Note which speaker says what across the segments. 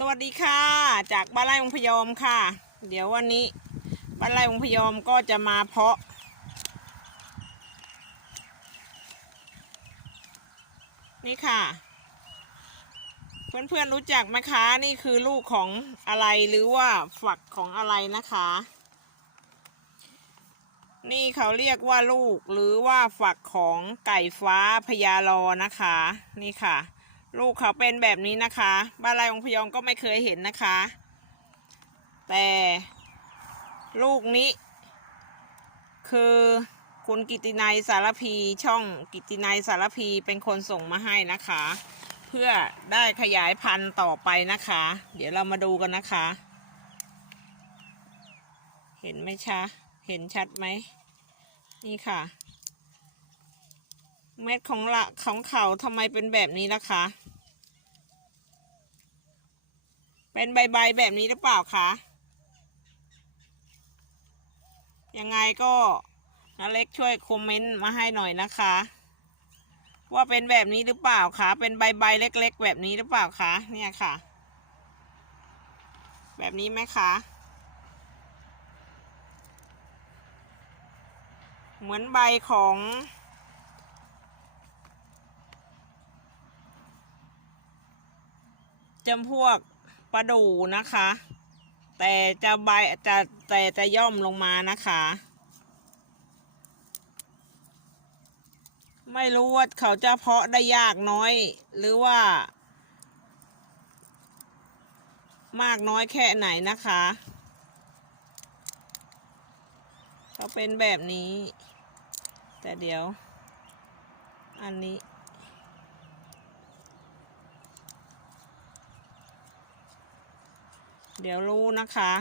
Speaker 1: สวัสดีค่ะ จากบ้านไร่วงพยอมค่ะ เดี๋ยววันนี้บ้านไร่วงพยอมก็จะมาเพาะ นี่ค่ะ เพื่อนๆรู้จักไหมคะ นี่คือลูกของอะไรหรือว่าฝักของอะไรนะคะ นี่เขาเรียกว่าลูกหรือว่าฝักของไก่ฟ้าพญาลอนะคะ นี่ค่ะ ลูกเขาเป็นแบบนี้นะคะบ้านไรองพยองก็ไม่เคยเห็นนะคะ แต่ลูกนี้ คือคุณกิตินัยสารพีช่องกิตินัยสารพีเป็นคนส่งมาให้นะคะ เพื่อได้ขยายพันธุ์ต่อไปนะคะ เดี๋ยวเรามาดูกันนะคะ เห็นไหมคะเห็นชัดไหมนี่ค่ะ เม็ดของละของเขาทำไมเป็นแบบนี้ล่ะคะ เป็นใบๆแบบนี้หรือเปล่าคะ ยังไงก็นาเล็กช่วยคอมเมนต์มาให้หน่อยนะคะ ว่าเป็นแบบนี้หรือเปล่าคะ เป็นใบๆเล็ก ๆ แบบนี้หรือเปล่าคะ เนี่ยค่ะ แบบนี้ไหมคะ เหมือนใบของจำพวก ปลาดูนะคะ แต่จะใบจะแต่จะย่อมลงมานะคะ ไม่รู้ว่าเขาจะเพาะได้ยากน้อย หรือว่า มากน้อยแค่ไหนนะคะเขาเป็นแบบนี้ แต่เดี๋ยว อันนี้ เดี๋ยวรู้นะคะ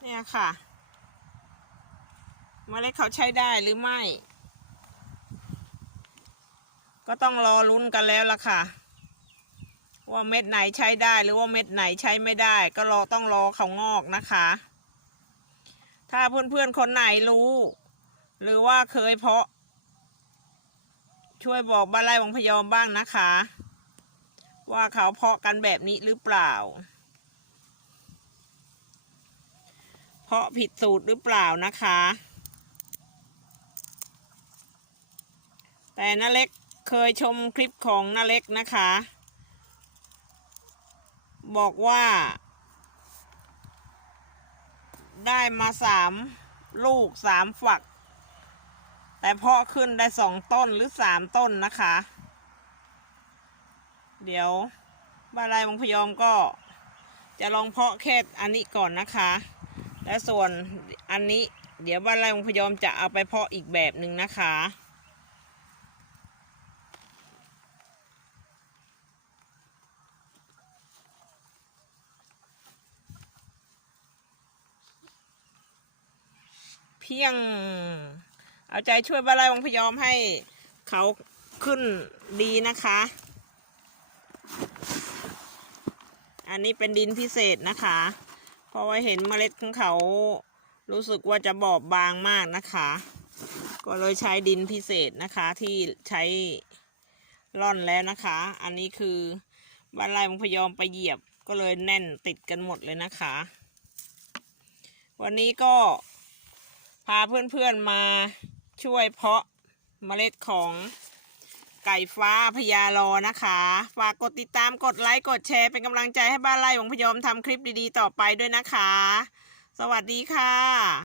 Speaker 1: เนี่ยค่ะเมล็ดเขาใช้ได้หรือไม่ ก็ต้องรอลุ้นกันแล้วล่ะค่ะ ว่าเม็ดไหนใช้ได้หรือว่าเม็ดไหนใช้ไม่ได้ ก็รอต้องรอเขางอกนะคะ ถ้าเพื่อนๆคนไหนรู้ หรือว่าเคยเพาะ ช่วยบอกบ้านไร่วังพยอมบ้างนะคะ ว่าเขาเพาะกันแบบนี้หรือเปล่า เพาะผิดสูตรหรือเปล่านะคะ แต่นาเล็กเคยชมคลิปของนาเล็กนะคะ บอกว่า ได้มาสามลูกสามฝัก แต่เพาะขึ้นได้สองต้นหรือสามต้นนะคะ เดี๋ยวบ้านไรบางพยอมก็จะลองเพาะแค่อันนี้ก่อนนะคะ และส่วนอันนี้เดี๋ยวบ้านไรบางพยอมจะเอาไปเพาะอีกแบบหนึ่งนะคะเพียง เอาใจช่วยบ้านไร่วังพยอมให้เขาขึ้นดีนะคะ อันนี้เป็นดินพิเศษนะคะ เพราะว่าเห็นเมล็ดของเขารู้สึกว่าจะบอบบางมากนะคะ ก็เลยใช้ดินพิเศษนะคะที่ใช้ร่อนแล้วนะคะ อันนี้คือบ้านไร่วังพยอมไปเหยียบก็เลยแน่นติดกันหมดเลยนะคะ วันนี้ก็พาเพื่อนๆมา ช่วยเพาะเมล็ดของไก่ฟ้าพญาลอนะคะฝากกดติดตามกดไลค์กดแชร์เป็นกำลังใจให้บ้านไร่หวงพยอมทำคลิปดีๆต่อไปด้วยนะคะ สวัสดีค่ะ